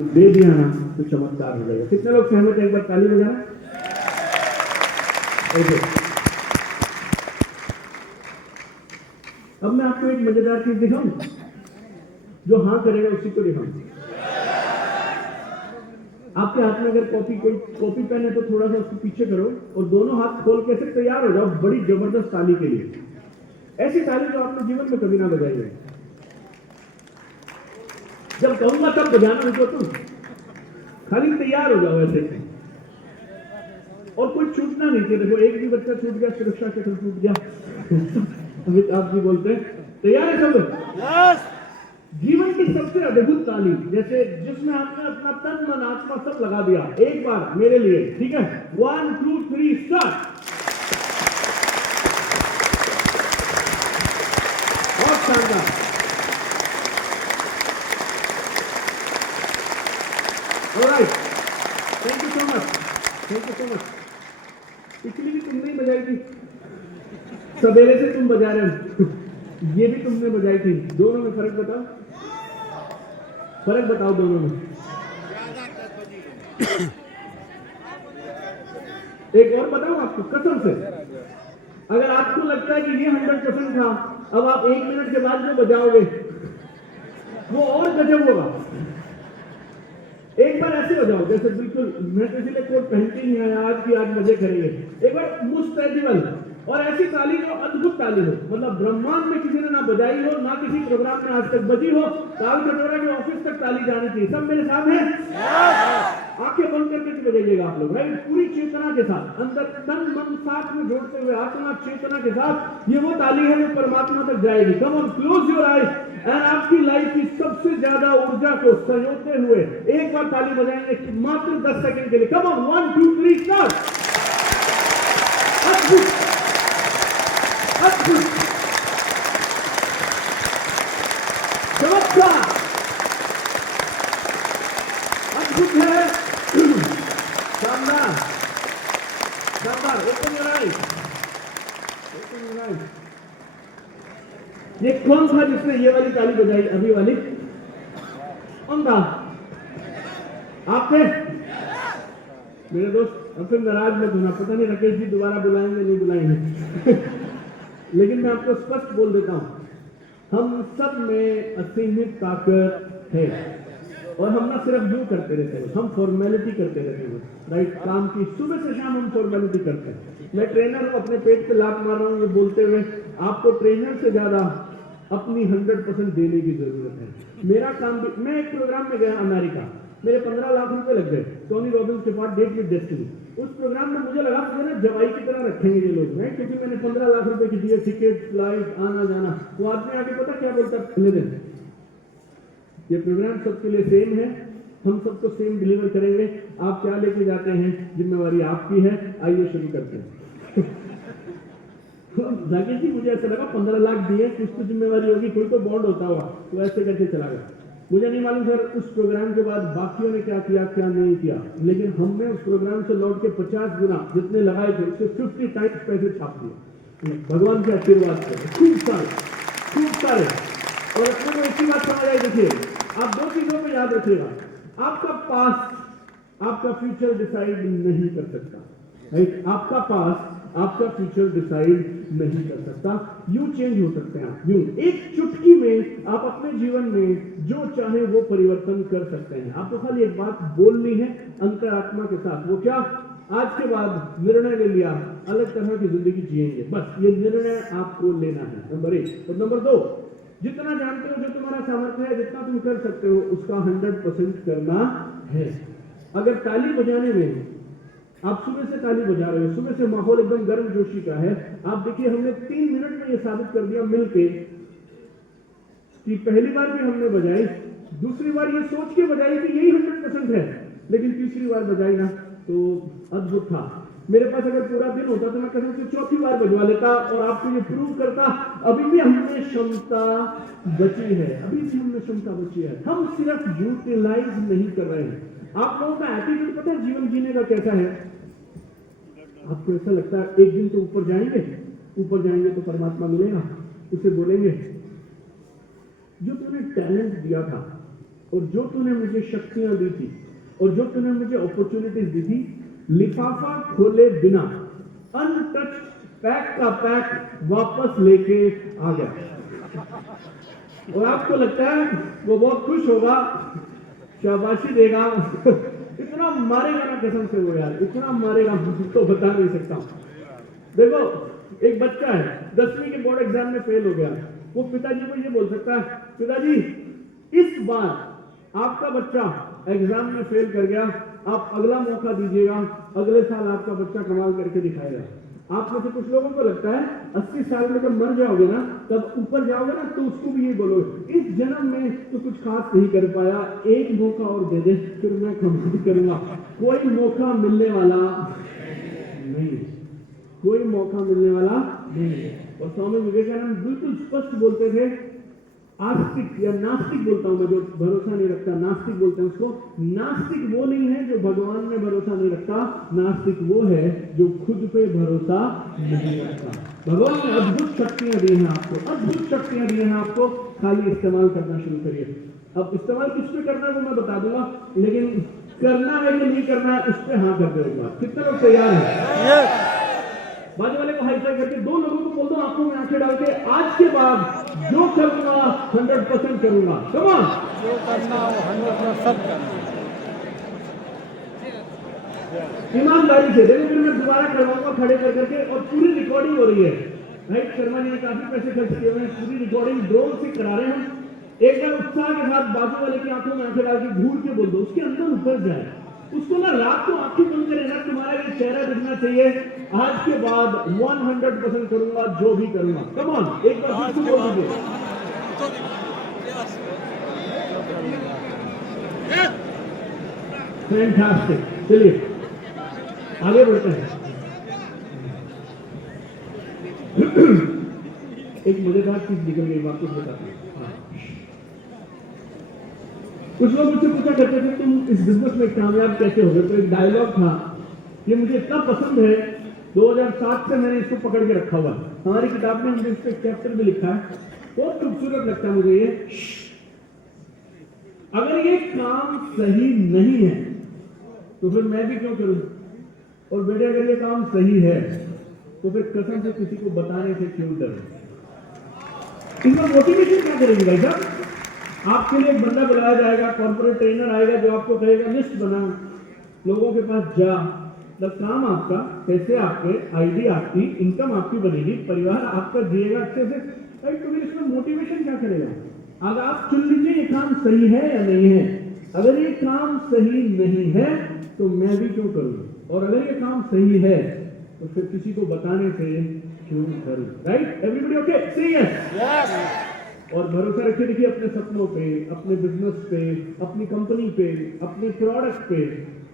दे दिया ना तो चमत्कार हो जाएगा। कितने लोग सहमत हैं? एक बार ताली बजाना। ओके, अब मैं आपको एक मजेदार चीज दिखाऊं। जो हाँ करेगा उसी को दिखाऊं। आपके हाथ में अगर कोई कॉपी पेन है तो थोड़ा सा उसको पीछे करो और दोनों हाथ खोल के ऐसे तैयार हो जाओ बड़ी जबरदस्त ताली के लिए। ऐसी ताली जो आपने जीवन में कभी ना बजाई है। जब कहूंगा तब बजाना, रुको तुम, खाली तैयार हो जाओ ऐसे। और कोई छूटना नहीं चाहिए। देखो, एक भी बच्चा छूट गया, सुरक्षा के छूट गया। अमिताभ जी बोलते हैं तैयार है सब लोग। जीवन की सबसे अद्भुत ताली, जैसे जिसमें आपने अपना तन मन आत्मा सब लगा दिया। एक बार मेरे लिए, ठीक है? 1 2 3 स्टार्ट। बहुत शानदार। Alright, thank you so much, thank you so much. पिछली भी तुमने ही बजाई थी, सवेरे से तुम बजा रहे हो। ये भी तुमने बजाई थी। दोनों में फर्क बताओ, फर्क बताओ दोनों में। एक और बताऊं आपको कसम से, अगर आपको लगता है कि ये 100% था, अब आप 1 मिनट के बाद जो बजाओगे वो और गजब होगा। एक बार ऐसे हो जाओ जैसे बिल्कुल, मैं तो इसलिए कोट पहन के नहीं आया आज की आज मजे करेंगे। एक बार मुस्तैदिल और ऐसी ताली जो अद्भुत ताली हो, मतलब ब्रह्मांड में किसी ने ना बजाई हो, ना किसी प्रोग्राम में आज तक बजी हो। ताल कटोरा के ऑफिस तक ताली जानी चाहिए। सब मेरे साथ हैं? आंखें बंद करके बजाइएगा आप लोग, राइट? पूरी चेतना के साथ, अंदर तन मन साथ में जोड़ते हुए, आत्मा चेतना के साथ। ये वो ताली है जो परमात्मा तक जाएगी। Come on, close your eyes and आपकी लाइफ की सबसे ज्यादा ऊर्जा को संजोते हुए एक बार ताली बजाएंगे मात्र 10 सेकंड के लिए। Come on, 1 2 3 start. अद्भुत, अद्भुत, चमत्कार, अद्भुत है, शानदार, शानदार। Open your eyes, open your eyes. ये कौन था जिसने ये वाली ताली बजाई? अभी वाली कौन था? आप थे मेरे दोस्त। अब फिर नाराज मत होना, पता नहीं राकेश जी दोबारा बुलाएंगे नहीं बुलाएंगे। लेकिन मैं आपको स्पष्ट बोल देता हूं, हम सब में असीमित ताकत है और हम ना सिर्फ यूं करते रहते हैं, हम फॉर्मेलिटी करते रहते हैं, राइट? काम की सुबह से शाम हम फॉर्मेलिटी करते हैं। मैं ट्रेनर हूं, अपने पेट पे लात मार रहा हूं ये बोलते हुए। आपको ट्रेनर से ज्यादा अपनी 100% देने की जरूरत है। मेरा काम भी, मैं एक प्रोग्राम में गया अमेरिका, मेरे 15 लाख रुपए लग गए टोनी रॉबिन्स के पास, डेट विद डेस्टिनी। उस प्रोग्राम में मुझे लगा मुझे ना जवाई की तरह रखेंगे ये लोग, हैं? क्योंकि मैंने 15 लाख रुपए की दिए, टिकट, फ्लाइट, आना जाना। वो आदमी आगे पता क्या बोलता? पहले दिन, ये प्रोग्राम सबके लिए सेम है, हम सबको सेम डिलीवर करेंगे। आप क्या लेके जाते हैं, जिम्मेवारी आपकी है। आइए शुरू करते हैं। राकेश जी, मुझे ऐसा लगा 15 लाख दिए, कुछ तो जिम्मेवारी होगी, कोई तो बॉन्ड होता हुआ, तो ऐसे करके चला गया। मुझे नहीं मालूम सर उस प्रोग्राम के बाद बाकियों ने क्या किया क्या नहीं किया, लेकिन हमने उस प्रोग्राम से लौट के 50 गुना जितने लगाए थे उससे 50 टाइम्स पैसे छाप दिए। भगवान के आशीर्वाद से खूब सारे, खूब सारे। और अपने को इसी बात समझ आई। देखिए, आप 2 चीजों को याद रखिएगा। आपका पास्ट आपका फ्यूचर डिसाइड नहीं कर सकता, राइट? आपका पास्ट आपका फ्यूचर डिसाइड नहीं कर सकता। यूं चेंज हो सकते हैं आप, यूं एक चुटकी में आप अपने जीवन में जो चाहे वो परिवर्तन कर सकते हैं। आपको खाली एक बात बोलनी है अंतरात्मा के साथ। वो क्या? आज के बाद निर्णय ले लिया, अलग तरह की जिंदगी जिएंगे। बस ये निर्णय आपको लेना है, नंबर 1। और नंबर 2, जितना जानते हो, जो तुम्हारा सामर्थ्य है, जितना तुम कर सकते हो, उसका 100% करना है। अगर ताली बजाने में आप सुबह से ताली बजा रहे हो, सुबह से माहौल एकदम गर्म जोशी का है, आप देखिए हमने 3 मिनट में ये साबित कर दिया मिलके कि पहली बार भी हमने बजाई, दूसरी बार ये सोच के बजाई कि यही 100% है, लेकिन तीसरी बार बजाई ना तो अद्भुत था। मेरे पास अगर पूरा दिन होता तो मैं कसम से चौथी बार बजवा लेता और आपको ये प्रूव करता अभी भी हमने क्षमता बची है, अभी भी हमने क्षमता बची है। हम सिर्फ यूटिलाइज नहीं कर रहे हैं। आप लोगों का एटीट्यूड पता है जीवन जीने का कैसा है? आपको ऐसा लगता है एक दिन तो ऊपर जाएंगे तो परमात्मा मिलेगा। उसे बोलेंगे जो तूने टैलेंट दिया था और जो तूने मुझे शक्तियां दी थी और जो तूने मुझे अपॉर्चुनिटीज दी थी, लिफाफा खोले बिना अनटच पैक का पैक वापस लेके आ गया। और आपको लगता है वो बहुत खुश होगा, शाबाशी देगा, इतना मारेगा ना कसम से वो यार, इतना मारेगा तो बता नहीं सकता। देखो एक बच्चा है 10वीं के बोर्ड एग्जाम में फेल हो गया, वो पिताजी को ये बोल सकता है, पिताजी इस बार आपका बच्चा एग्जाम में फेल कर गया, आप अगला मौका दीजिएगा, अगले साल आपका बच्चा कमाल करके दिखाएगा। आप में से कुछ लोगों को लगता है 80 साल में जब मर जाओगे ना, तब ऊपर जाओगे ना, तो उसको भी ये बोलोगे इस जन्म में तो कुछ खास नहीं कर पाया, एक मौका और दे दे फिर मैं कमाल करूंगा। कोई मौका मिलने वाला नहीं, कोई मौका मिलने वाला नहीं। और स्वामी विवेकानंद बिल्कुल स्पष्ट बोलते थे, आस्तिक या नास्तिक बोलता हूं मैं, जो भरोसा नहीं रखता नास्तिक बोलते हैं उसको। नास्तिक वो नहीं है जो भगवान में भरोसा नहीं रखता, नास्तिक वो है जो खुद पे भरोसा नहीं रखता। भगवान ने अद्भुत शक्तियां दी हैं आपको, अद्भुत शक्तियां दी हैं आपको, खाली इस्तेमाल करना शुरू करिए। अब इस्तेमाल किस पे करना है वो मैं बता दूंगा, लेकिन करना है कि नहीं करना है उस पर हाँ कर दो एक बार। कितने लोग तैयार हैं? बाजू वाले को हाई फाई करके 2 लोगों को बोल दो आंखों में आंखें डाल के, आज के बाद जो करूंगा 100% करूंगा। कम ऑन, जो करना हो 100% करना। ईमानदारी से देखो, फिर मैं दोबारा करवाऊंगा खड़े कर करके, और पूरी रिकॉर्डिंग हो रही है। राइट, शर्मा जी ने काफी पैसे खर्च किए हुए हैं, पूरी रिकॉर्डिंग ड्रोन से करा रहे हैं। एक बार उत्साह के साथ बाजू वाले की आंखों में आंखें डाल के घूर के बोल दो, उसके अंदर उतर जाए, उसको ना रात को आंखें बंद करे ना, तुम्हारा ये चेहरा दिखना चाहिए, आज के बाद 100% करूंगा जो भी करूंगा। कम ऑन, एक बार फिर बोल दीजिए। फैंटास्टिक, चलिए आगे बढ़ते हैं। एक मजेदार चीज निकल गई, वापस बताते हैं। कुछ लोग मुझसे पूछा करते थे तुम इस बिजनेस में कामयाब कैसे हो गए, तो एक डायलॉग था, ये मुझे इतना पसंद है, 2007 से मैंने इसको पकड़ के रखा हुआ है। हमारी किताब में हमने इस पे चैप्टर भी लिखा है, बहुत खूबसूरत लगता है मुझे ये। अगर ये काम सही नहीं है तो फिर मैं भी क्यों करूं, और बेटे अगर ये काम सही है तो फिर कसम से किसी को बताने से क्यों डरो। इसमें मोटिवेशन क्या करेगी भाई साहब? आपके लिए एक बंदा बुलाया जाएगा, कॉर्पोरेट ट्रेनर आएगा जो आपको कहेगा लिस्ट बना, लोगों के पास जा, मतलब काम आपका, पैसे आपके, आईडी आपकी, इनकम आपकी बनेगी, परिवार आपका जिएगा अच्छे से। राइट, तो फिर इसमें मोटिवेशन क्या करेगा? अगर आप चुन लीजिए ये काम सही है या नहीं है। अगर ये काम सही नहीं है तो मैं भी क्यों करूं, और अगर ये काम सही है तो फिर किसी को बताने से क्यों करूं। राइट, एवरीबॉडी ओके, से यस। और भरोसा रखिए, देखिए अपने सपनों पे, अपने बिजनेस पे, अपनी कंपनी पे, अपने प्रोडक्ट पे।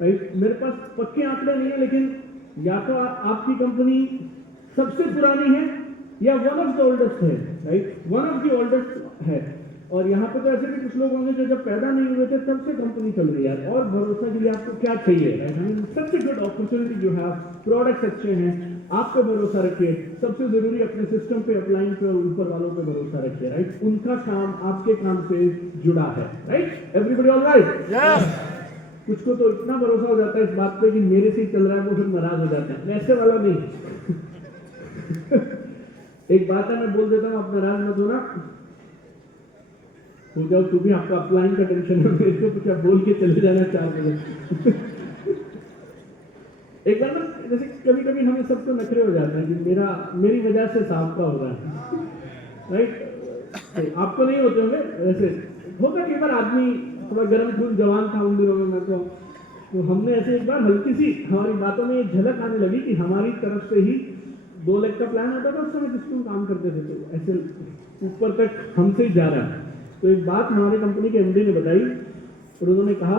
राइट, मेरे पास पक्के आंकड़े नहीं है, लेकिन या तो आपकी कंपनी सबसे पुरानी है या वन ऑफ द ओल्डेस्ट है। Right, one of the oldest है। और यहाँ पे तो ऐसे भी कुछ लोग होंगे जो जब पैदा नहीं हुए थे तब से कंपनी चल रही है। और भरोसा के लिए आपको क्या चाहिए? सबसे गुड अपॉर्चुनिटी जो है, प्रोडक्ट्स अच्छे हैं, आप पे भरोसा रखिए। सबसे जरूरी अपने सिस्टम पे, अपलाइन पे और ऊपर वालों पे भरोसा रखिए। राइट, उनका काम आपके काम से जुड़ा है। Right, everybody all right? Yes. कुछ को तो इतना भरोसा हो जाता है इस बात पे कि मेरे से ही चल रहा है, वो फिर नाराज हो जाता है। वैसे वाला नहीं। एक बात है, मैं बोल देता हूँ, आप नाराज मत होना, हो जाओ तू भी, आपका अपलाइन का टेंशन है, मेरे को कुछ बोल के चले जाना 4 बजे। एक बार ना, जैसे कभी कभी हमें सबको नखरे हो जाते हैं कि मेरी वजह से साहब का हो रहा है। राइट, आपको नहीं होते होंगे, वैसे होता कई बार आदमी थोड़ा गर्म खून जवान था उन दिनों में मैं तो हमने ऐसे एक बार हल्की सी हमारी बातों में झलक आने लगी कि हमारी तरफ से ही 2 लाख का प्लान आता था उस समय, जिसको काम करते थे, तो ऐसे ऊपर तक हमसे ही जा रहा है। तो एक बात हमारे कंपनी के एमडी ने बताई और उन्होंने कहा,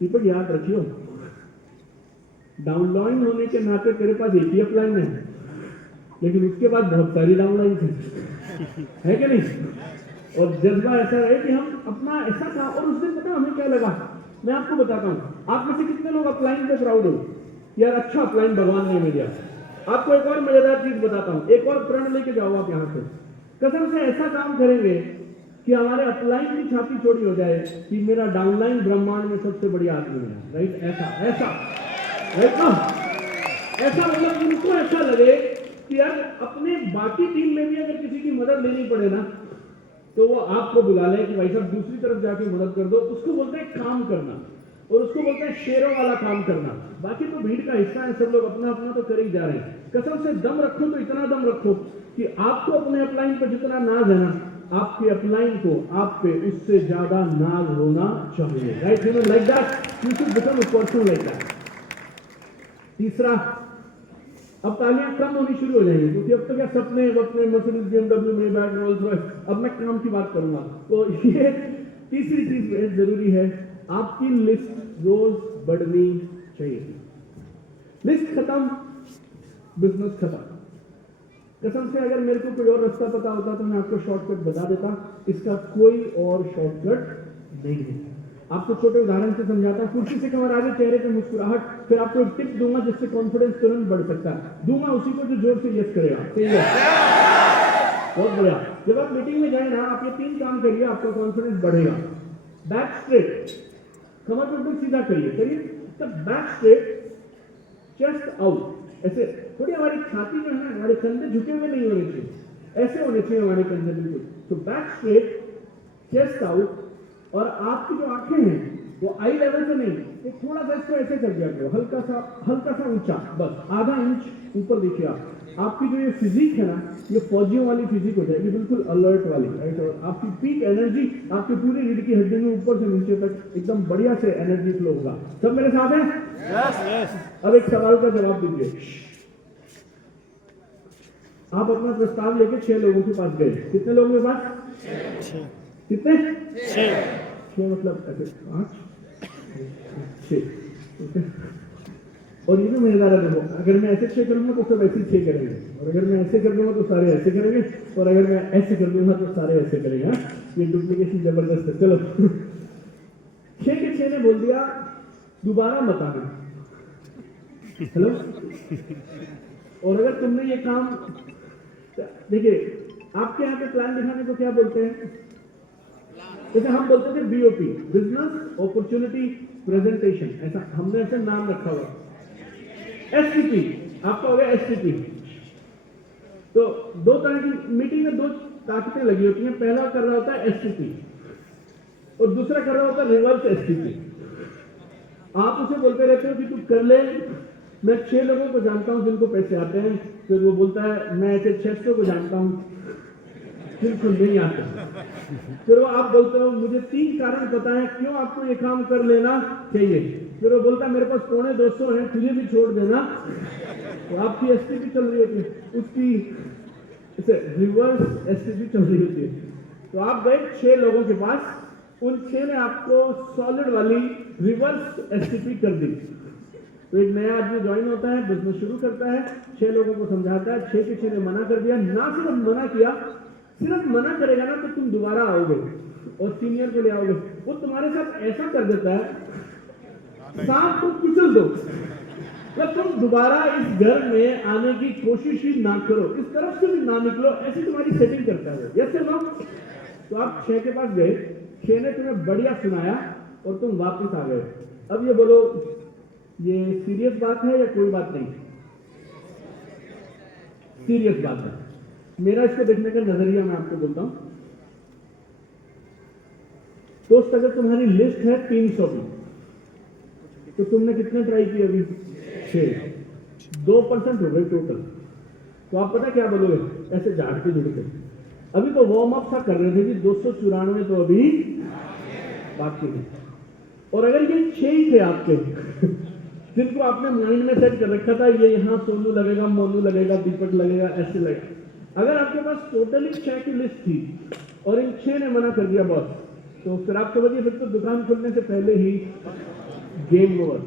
दीपक याद रखियो, डाउनलाइन होने के नाते तेरे पास एक ही अपलाइन है, लेकिन उसके बाद बहुत सारी डाउनलाइन है कि नहीं? और जज्बा ऐसा है कि हम अपना ऐसा काम, और उस दिन पता हमें क्या लगा, मैं आपको बताता हूँ, आप में से कितने लोग अपलाइन पे प्राउड हो? यार अच्छा अपलाइन भगवान ने मिल दिया। आपको एक और मजेदार चीज बताता हूँ, एक और प्रण लेके जाओ आप यहाँ से, कसम से ऐसा काम करेंगे कि हमारे अपलाइन की छाती चौड़ी हो जाए कि मेरा डाउनलाइन ब्रह्मांड में सबसे बड़ी आदमी है, राइट? ऐसा ऐसा राइट ना, ऐसा मतलब उनको ऐसा लगे कि यार अपने बाकी टीम में भी अगर किसी की मदद लेनी पड़े ना तो वो आपको बुला ले कि भाई साहब दूसरी तरफ जाके मदद कर दो। उसको बोलते हैं काम करना, और उसको बोलते हैं शेरों वाला काम करना। बाकी तो भीड़ का हिस्सा है, सब लोग अपना अपना तो कर ही जा रहे हैं। कसम से दम रखो तो इतना दम रखो कि आपको अपने अपलाइन पर जितना नाज है ना, आपके अपलाइन को आप पे उससे ज्यादा नाज होना चाहिए, right? You know like that, you should become a person like that. तीसरा, अब तालियां कम होनी शुरू हो जाएंगी क्योंकि अब तो क्या सपने वपने Mercedes BMW Maybach Rolls Royce, अब मैं काम की बात करूंगा। तो ये तीसरी चीज बेहद जरूरी है, आपकी लिस्ट रोज बढ़नी चाहिए। लिस्ट खत्म, बिजनेस खत्म। कसम से अगर मेरे को कोई और रास्ता पता होता तो मैं आपको शॉर्टकट बता देता, इसका कोई और शॉर्टकट नहीं है। आपको छोटे उदाहरण से समझाता हूं, कुर्सी से कमर आगे, चेहरे पे मुस्कुराहट, फिर आपको एक टिप दूंगा जिससे कॉन्फिडेंस तुरंत बढ़ सकता है। दूंगा उसी को जो जोर से यस करेगा, सही है? बहुत बढ़िया। जब आप मीटिंग में जाए ना, आप ये 3 काम करिए, आपका कॉन्फिडेंस बढ़ेगा। बैक स्ट्रेट, कमर को एकदम सीधा करिए, तब बैक स्ट्रेट, चेस्ट आउट, ऐसे थोड़ी हमारी छाती जो है, हमारे कंधे झुके हुए नहीं होने चाहिए, ऐसे होने चाहिए हमारे कंधे बिल्कुल। तो बैक स्ट्रेट, चेस्ट आउट, और आपकी जो आंखें हैं वो आई लेवल से नहीं, एक थोड़ा सा इसको ऐसे कर दिया करो, हल्का सा ऊंचा, बस आधा इंच ऊपर देखिए आप। आपकी जो ये फिजिक है ना, ये फौजियों वाली फिजिक हो जाएगी, बिल्कुल अलर्ट वाली, राइट? और आपकी पीक एनर्जी आपकी पूरी रीढ़ की हड्डी में ऊपर से नीचे तक एकदम बढ़िया से एनर्जी फ्लो होगा। सब मेरे साथ हैं? Yes yes. अब एक सवाल का जवाब दीजिए। आप अपना प्रस्ताव लेके 6 लोगों के पास गए, कितने लोगों के पास? कितने? 6 मतलब ऐसे 5 6, ओके। और ये भी मजेदार है, देखो अगर मैं ऐसे 6 करूंगा तो सब ऐसे 6 करेंगे, और अगर मैं ऐसे कर दूंगा तो सारे ऐसे करेंगे, और अगर मैं ऐसे कर दूंगा तो सारे ऐसे करेंगे। ये डुप्लीकेशन जबरदस्त है। चलो 6 के 6 ने बोल दिया दोबारा मत आना। हेलो, और अगर तुमने ये काम, देखिए आपके यहाँ पे प्लान दिखाने को क्या बोलते हैं? जैसे हम बोलते थे BOP, बिजनेस अपॉर्चुनिटी प्रेजेंटेशन, ऐसा हमने ऐसे नाम रखा हुआ। STP, आपका हो गया STP। तो 2 तरह की मीटिंग में 2 ताकतें लगी होती हैं, पहला कर रहा होता है STP और दूसरा कर रहा होता है रिवर्स STP। आप उसे बोलते रहते हो कि तू कर ले, मैं 6 लोगों को जानता हूं जिनको पैसे आते हैं, फिर वो बोलता है मैं ऐसे 600 को जानता हूं बिल्कुल नहीं आते। फिर वो आप बोलते हो मुझे 3 कारण पता है क्यों आपको ये काम कर लेना चाहिए, फिर वो बोलता है मेरे पास 250 है, तुझे भी छोड़ देना। तो आपकी STP चल रही होती है, उसकी ऐसे रिवर्स STP चल रही होती है। तो आप गए 6 लोगों के पास, उन 6 ने आपको सॉलिड वाली रिवर्स STP कर दी। तो एक नया आदमी ज्वाइन होता है, बिजनेस शुरू करता है, 6 लोगों को समझाता है, 6 के 6 ने मना कर दिया। ना सिर्फ मना किया, सिर्फ मना करेगा ना तो तुम दोबारा आओगे और सीनियर को ले आओगे, वो तुम्हारे साथ ऐसा कर देता है सांप को कुचल दो, मतलब तुम दोबारा इस घर में आने की कोशिश ही ना करो, इस तरफ से भी ना निकलो, ऐसी तुम्हारी सेटिंग करता है। Yes sir no? तो आप 6 के पास गए, 6 ने तुम्हें बढ़िया सुनाया और तुम वापस आ गए। अब ये बोलो, ये सीरियस बात है या कोई बात नहीं? सीरियस बात है। मेरा इसको देखने का नजरिया मैं आपको बोलता हूं। दोस्त अगर तुम्हारी लिस्ट है 300 की, तो तुमने कितने ट्राई किए अभी? 6, 2% हो गए टोटल। तो आप पता क्या बोलोगे? ऐसे झाड़ते जुड़ते, अभी तो वार्म अप सा कर रहे थे कि 294 तो अभी बाकी है। और अगर ये 6 ही थे आपके जिनको आपने माइंड में सेट कर रखा था, ये यहाँ सोनू लगेगा, मोनू लगेगा, दीपक लगेगा, ऐसे लगेगा, अगर आपके पास टोटली 6 की लिस्ट थी और इन 6 ने मना कर दिया बॉस, तो फिर आप समझिए फिर तो दुकान खुलने से पहले ही गेम ओवर।